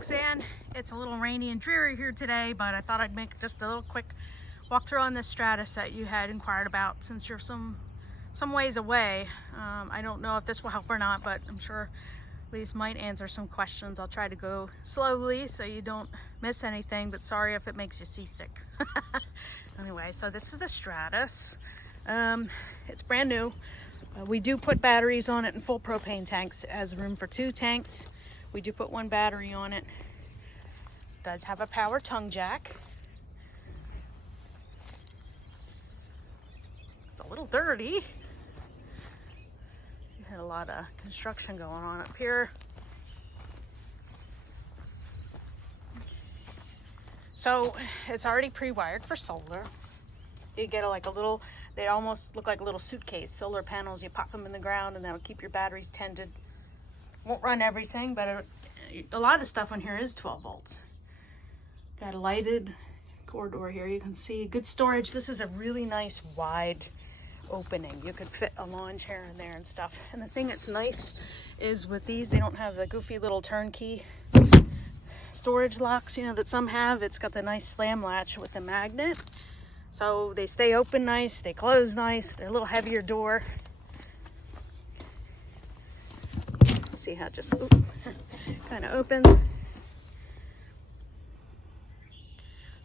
Roxanne. It's a little rainy and dreary here today, but I thought I'd make just a little quick walkthrough on this Stratus that you had inquired about since you're some ways away. I don't know if this will help or not, but I'm sure at least might answer some questions. I'll try to go slowly so you don't miss anything, but sorry if it makes you seasick. Anyway, so this is the Stratus. It's brand new. We do put batteries on it in full propane tanks. It has room for 2 tanks. We do put 1 battery on it. It does have a power tongue jack. It's a little dirty. You had a lot of construction going on up here. So it's already pre-wired for solar. You get like a little, they almost look like a little suitcase. Solar panels, you pop them in the ground and that'll keep your batteries tended. Won't run everything, but a lot of stuff on here is 12 volts. Got a lighted corridor here. You can see good storage. This is a really nice wide opening. You could fit a lawn chair in there and stuff. And the thing that's nice is with these, they don't have the goofy little turnkey storage locks, you know, that some have. It's got the nice slam latch with the magnet. So they stay open nice, they close nice. They're a little heavier door. See how it just kind of opens.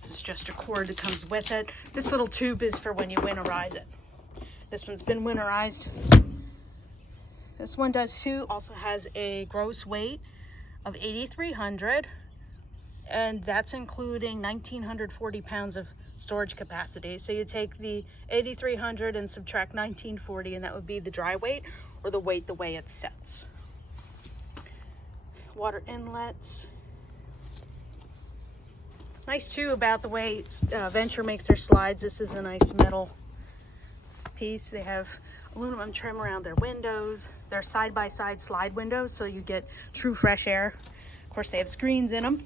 This is just a cord that comes with it. This little tube is for when you winterize it. This one's been winterized. This one does too. Also has a gross weight of 8,300, and that's including 1,940 pounds of storage capacity. So you take the 8,300 and subtract 1,940, and that would be the dry weight or the weight the way it sets. Water inlets. Nice too about the way Venture makes their slides. This is a nice metal piece. They have aluminum trim around their windows. They're side-by-side slide windows, so you get true fresh air. Of course, they have screens in them.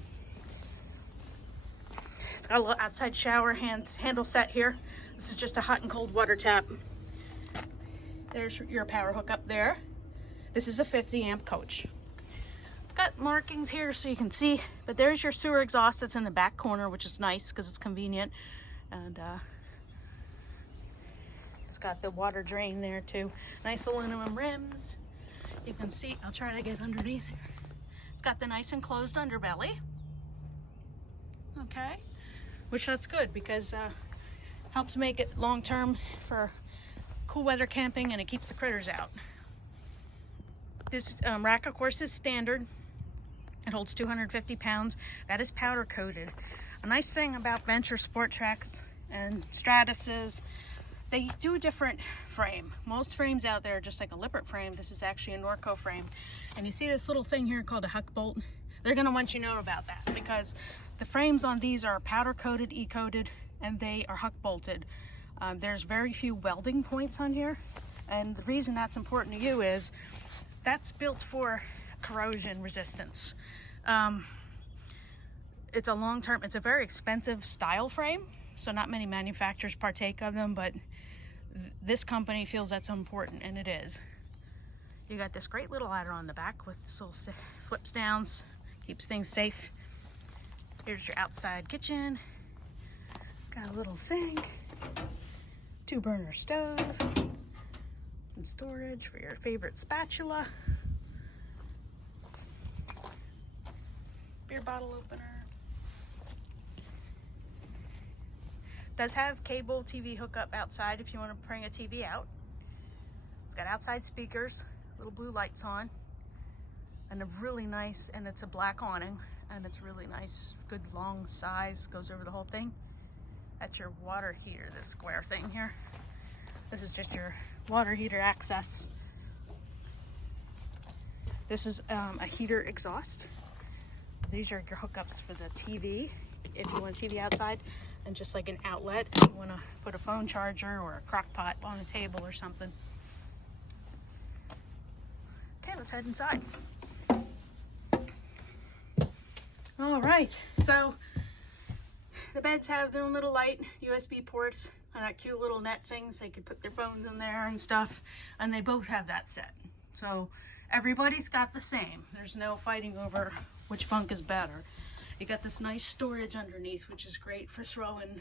It's got a little outside shower handle set here. This is just a hot and cold water tap. There's your power hook up there. This is a 50 amp coach. Got markings here so you can see, but there's your sewer exhaust that's in the back corner, which is nice because it's convenient. And it's got the water drain there too. Nice aluminum rims. You can see, I'll try to get underneath here. It's got the nice enclosed underbelly. Okay, which that's good because helps make it long-term for cool weather camping, and it keeps the critters out. This rack, of course, is standard. It holds 250 pounds. That is powder coated. A nice thing about Venture Sport Tracks and Stratuses, they do a different frame. Most frames out there are just like a Lippert frame. This is actually a Norco frame. And you see this little thing here called a huck bolt? They're gonna want you to know about that because the frames on these are powder coated, E-coated, and they are huck bolted. There's very few welding points on here. And the reason that's important to you is that's built for corrosion resistance. It's a long-term, it's a very expensive style frame, so not many manufacturers partake of them, but this company feels that's important, and it is. You got this great little ladder on the back with this little flips downs, keeps things safe. Here's your outside kitchen. Got a little sink, 2-burner stove, some storage for your favorite spatula. Beer bottle opener. Does have cable TV hookup outside if you want to bring a TV out. It's got outside speakers, little blue lights on, and a really nice, and it's a black awning, and it's really nice, good long size, goes over the whole thing. That's your water heater, this square thing here. This is just your water heater access. This is a heater exhaust. These are your hookups for the TV, if you want TV outside, and just like an outlet if you want to put a phone charger or a crock pot on a table or something. Okay, let's head inside. All right, so the beds have their own little light, USB ports, and that cute little net things. They could put their phones in there and stuff, and they both have that set. So Everybody's got the same. There's no fighting over which bunk is better. You got this nice storage underneath, which is great for throwing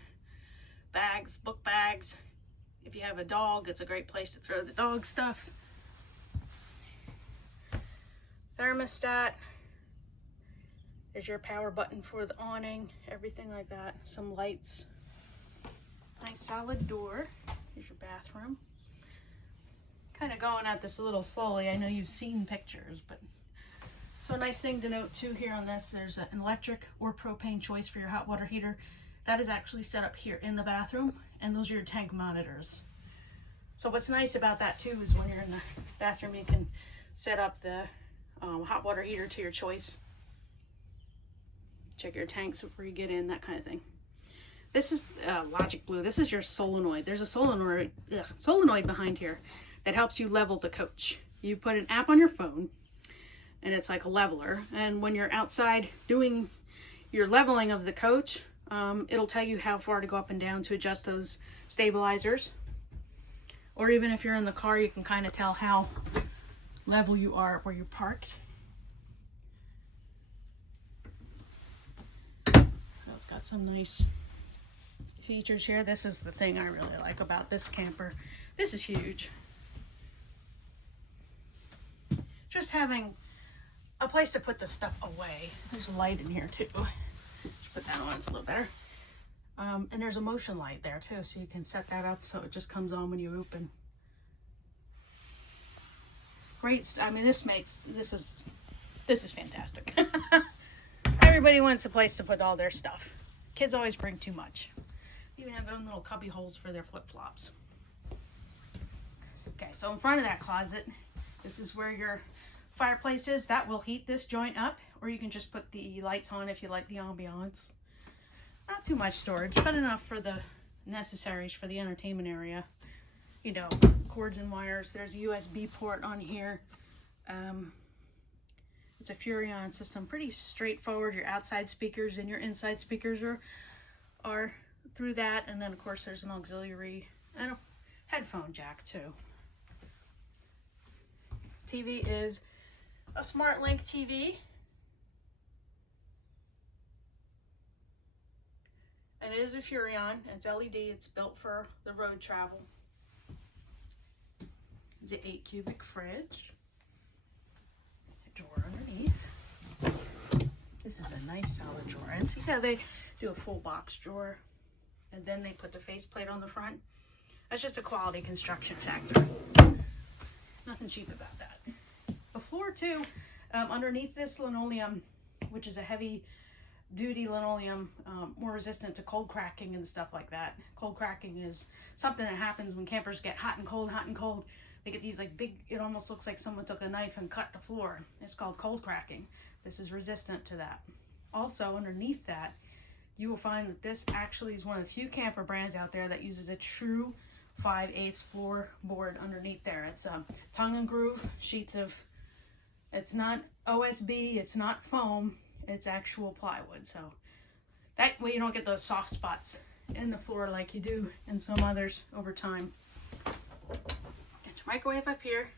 bags, book bags. If you have a dog, it's a great place to throw the dog stuff. Thermostat. There's your power button for the awning, everything like that. Some lights. Nice solid door. Here's your bathroom. Kind of going at this a little slowly. I know you've seen pictures, but so a nice thing to note too here on this, there's an electric or propane choice for your hot water heater. That is actually set up here in the bathroom, and those are your tank monitors. So what's nice about that too is when you're in the bathroom, you can set up the hot water heater to your choice. Check your tanks before you get in, that kind of thing. This is Logic Blue. This is your solenoid. There's a solenoid behind here that helps you level the coach. You put an app on your phone, and it's like a leveler. And when you're outside doing your leveling of the coach, it'll tell you how far to go up and down to adjust those stabilizers. Or even if you're in the car, you can kind of tell how level you are where you're parked. So it's got some nice features here. This is the thing I really like about this camper. This is huge. Just having a place to put the stuff away. There's a light in here too. Just put that on, it's a little better. And there's a motion light there too, so you can set that up so it just comes on when you open. Great, I mean this is fantastic. Everybody wants a place to put all their stuff. Kids always bring too much. Even have their own little cubby holes for their flip-flops. Okay, so in front of that closet, this is where your fireplace is. That will heat this joint up, or you can just put the lights on if you like the ambiance. Not too much storage, but enough for the necessaries for the entertainment area. You know, cords and wires. There's a USB port on here. It's a Furrion system, pretty straightforward. Your outside speakers and your inside speakers are through that, and then of course there's an auxiliary and a headphone jack too. TV is a SmartLink TV. And it is a Furrion. It's LED. It's built for the road travel. It's an 8 cubic fridge. A drawer underneath. This is a nice solid drawer. And see how they do a full box drawer, and then they put the faceplate on the front. That's just a quality construction factor. Nothing cheap about that. The floor too, underneath this linoleum, which is a heavy duty linoleum, more resistant to cold cracking and stuff like that. Cold cracking is something that happens when campers get hot and cold, hot and cold. They get these like big, it almost looks like someone took a knife and cut the floor. It's called cold cracking. This is resistant to that. Also underneath that, you will find that this actually is one of the few camper brands out there that uses a true 5/8 floorboard underneath there. It's tongue and groove sheets of, it's not OSB, it's not foam, it's actual plywood. So that way you don't get those soft spots in the floor like you do in some others over time. Get your microwave up here.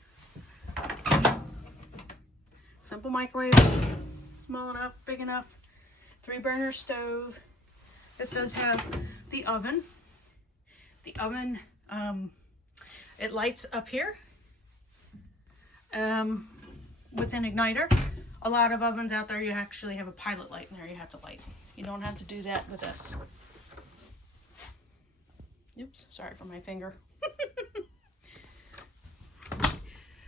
Simple microwave, small enough, big enough. 3-burner stove. This does have the oven. The oven, it lights up here with an igniter. A lot of ovens out there, you actually have a pilot light in there you have to light. You don't have to do that with this. Oops, sorry for my finger.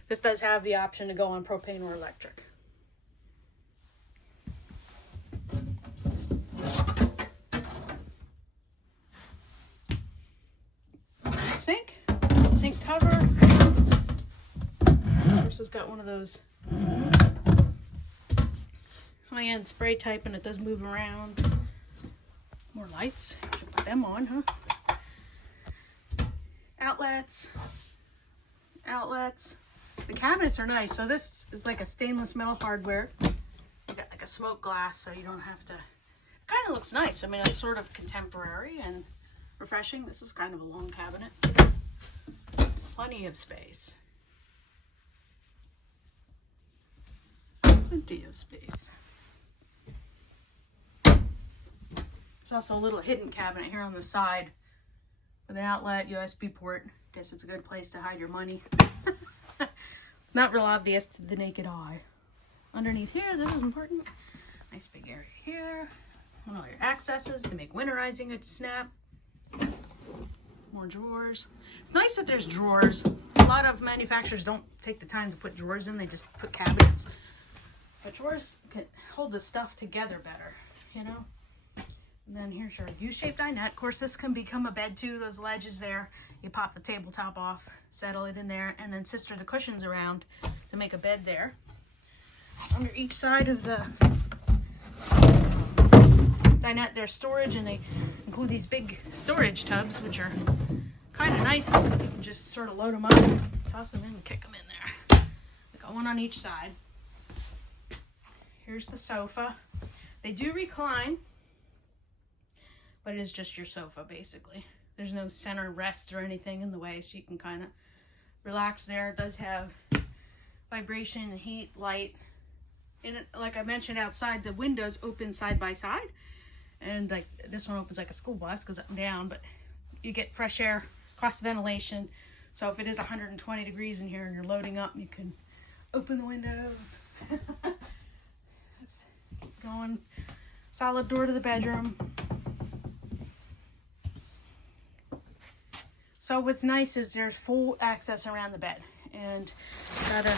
This does have the option to go on propane or electric. Sink cover. This has got one of those high-end spray type, and it does move around. More lights. Should put them on, huh? Outlets. The cabinets are nice. So this is like a stainless metal hardware. You got like a smoke glass, so you don't have to. It kind of looks nice. I mean, it's sort of contemporary and refreshing. This is kind of a long cabinet. Plenty of space. Plenty of space. There's also a little hidden cabinet here on the side with an outlet, USB port. Guess it's a good place to hide your money. It's not real obvious to the naked eye. Underneath here, this is important. Nice big area here. And all your accesses to make winterizing a snap. More drawers. It's nice that there's drawers. A lot of manufacturers don't take the time to put drawers in. They just put cabinets. But drawers can hold the stuff together better, you know? And then here's your U-shaped dinette. Of course, this can become a bed too. Those ledges there. You pop the tabletop off, settle it in there, and then sister the cushions around to make a bed there. Under each side of the dinette, there's storage, and they include these big storage tubs, which are kind of nice. You can just sort of load them up, toss them in, and kick them in there. They got one on each side. Here's the sofa. They do recline, but it is just your sofa, basically. There's no center rest or anything in the way, so you can kind of relax there. It does have vibration, heat, light. And it, like I mentioned, outside, the windows open side by side. And like this one opens like a school bus, goes up and down, but you get fresh air, cross ventilation. So if it is 120 degrees in here and you're loading up, you can open the windows. Let's keep going. Solid door to the bedroom. So what's nice is there's full access around the bed, and got a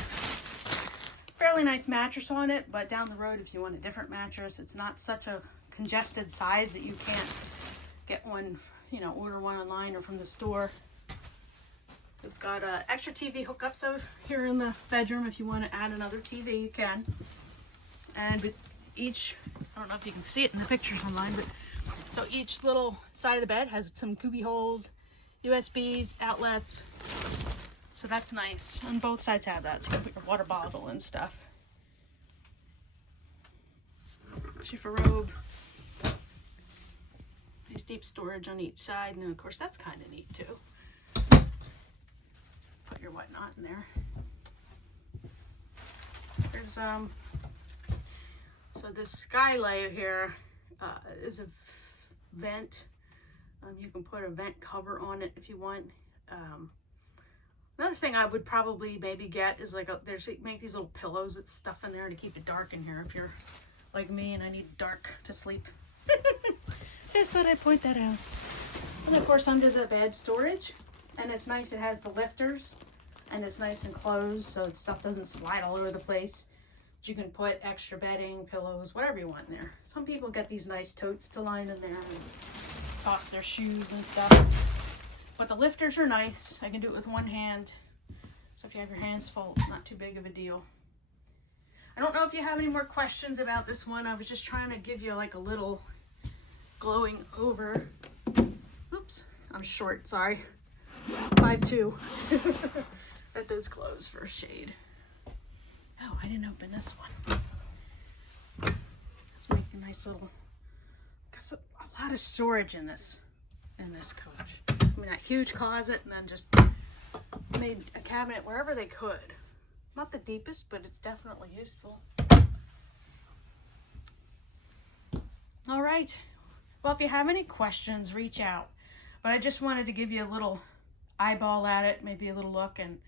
fairly nice mattress on it, but down the road, if you want a different mattress, it's not such a congested size that you can't get one, you know, order one online or from the store. It's got extra TV hookups over here in the bedroom. If you want to add another TV, you can. And with each, I don't know if you can see it in the pictures online, but so each little side of the bed has some cubby holes, USBs, outlets. So that's nice. And both sides have that. So you can put your water bottle and stuff. Chiffon robe. Nice deep storage on each side. And then of course that's kind of neat too. Put your whatnot in there. There's so this skylight here is a vent. You can put a vent cover on it if you want. Another thing I would probably maybe get is like make these little pillows with stuff in there to keep it dark in here if you're like me and I need dark to sleep. Just thought I'd point that out. And of course under the bed storage, and it's nice, it has the lifters and it's nice and closed so stuff doesn't slide all over the place. But you can put extra bedding, pillows, whatever you want in there. Some people get these nice totes to line in there and toss their shoes and stuff. But the lifters are nice. I can do it with one hand. So if you have your hands full, it's not too big of a deal. I don't know if you have any more questions about this one. I was just trying to give you like a little glowing over. Oops, I'm short, sorry. 5'2". That does close for shade. Oh, I didn't open this one. Let's make a nice little, got a lot of storage in this coach. I mean, that huge closet, and then just made a cabinet wherever they could. Not the deepest, but it's definitely useful. All right. Well, if you have any questions, reach out. But I just wanted to give you a little eyeball at it, maybe a little look, and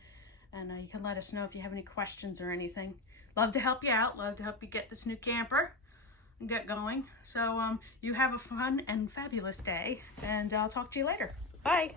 you can let us know if you have any questions or anything. Love to help you out. Love to help you get this new camper and get going. So you have a fun and fabulous day, and I'll talk to you later. Bye.